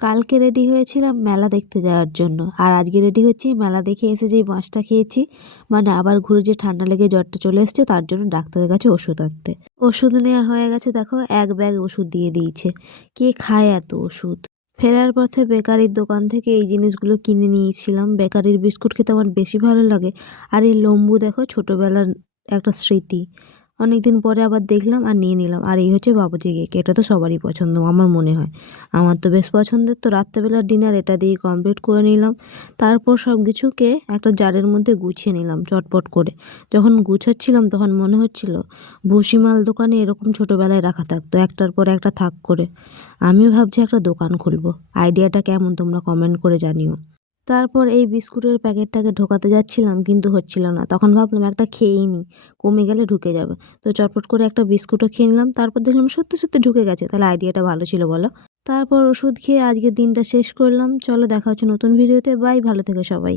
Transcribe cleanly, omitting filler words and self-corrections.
কালকে রেডি হয়েছিলাম মেলা দেখতে যাওয়ার জন্য, আর আজকে রেডি হচ্ছি মেলা দেখে এসে যেই বাঁশটা খেয়েছি, মানে আবার ঘুরে যে ঠান্ডা লেগে জ্বরটা চলে এসছে তার জন্য ডাক্তারের কাছে ওষুধ আনতে। ওষুধ নেওয়া হয়ে গেছে, দেখো এক ব্যাগ ওষুধ দিয়ে দিয়েছে। কে খায় এত ওষুধ? ফেরার পথে বেকারির দোকান থেকে এই জিনিসগুলো কিনে নিয়েছিলাম। বেকারির বিস্কুট খেতে আমার বেশি ভালো লাগে। আর এই লম্বু দেখো, ছোটোবেলার একটা স্মৃতি। অনেকদিন পরে আবার দেখলাম আর নিয়ে নিলাম। আর এই হচ্ছে বাবুজি কেক, এটা তো সবারই পছন্দ আমার মনে হয়। আমার তো বেশ পছন্দের। তো রাত্রেবেলার ডিনার এটা দিয়েই কমপ্লিট করে নিলাম। তারপর সব কিছুকে একটা জারের মধ্যে গুছিয়ে নিলাম চটপট করে। যখন গুছাচ্ছিলাম তখন মনে হচ্ছিল ভুসিমাল দোকানে এরকম ছোটোবেলায় রাখা থাকতো, একটার পর একটা থাক করে। আমিও ভাবছি একটা দোকান খুলবো। আইডিয়াটা কেমন তোমরা কমেন্ট করে জানিও। তারপর এই বিস্কুটের প্যাকেটটাকে ঢোকাতে যাচ্ছিলাম, কিন্তু হচ্ছিল না। তখন ভাবলাম একটা খেয়েই নিই, কমে গেলে ঢুকে যাবে। তো চটপট করে একটা বিস্কুটও খেয়ে নিলাম। তারপর দেখলাম সত্যি সত্যি ঢুকে গেছে। তাহলে আইডিয়াটা ভালো ছিল বলো। তারপর ওষুধ খেয়ে আজকের দিনটা শেষ করলাম। চলো দেখা হচ্ছে নতুন ভিডিওতে। বাই, ভালো থেকো সবাই।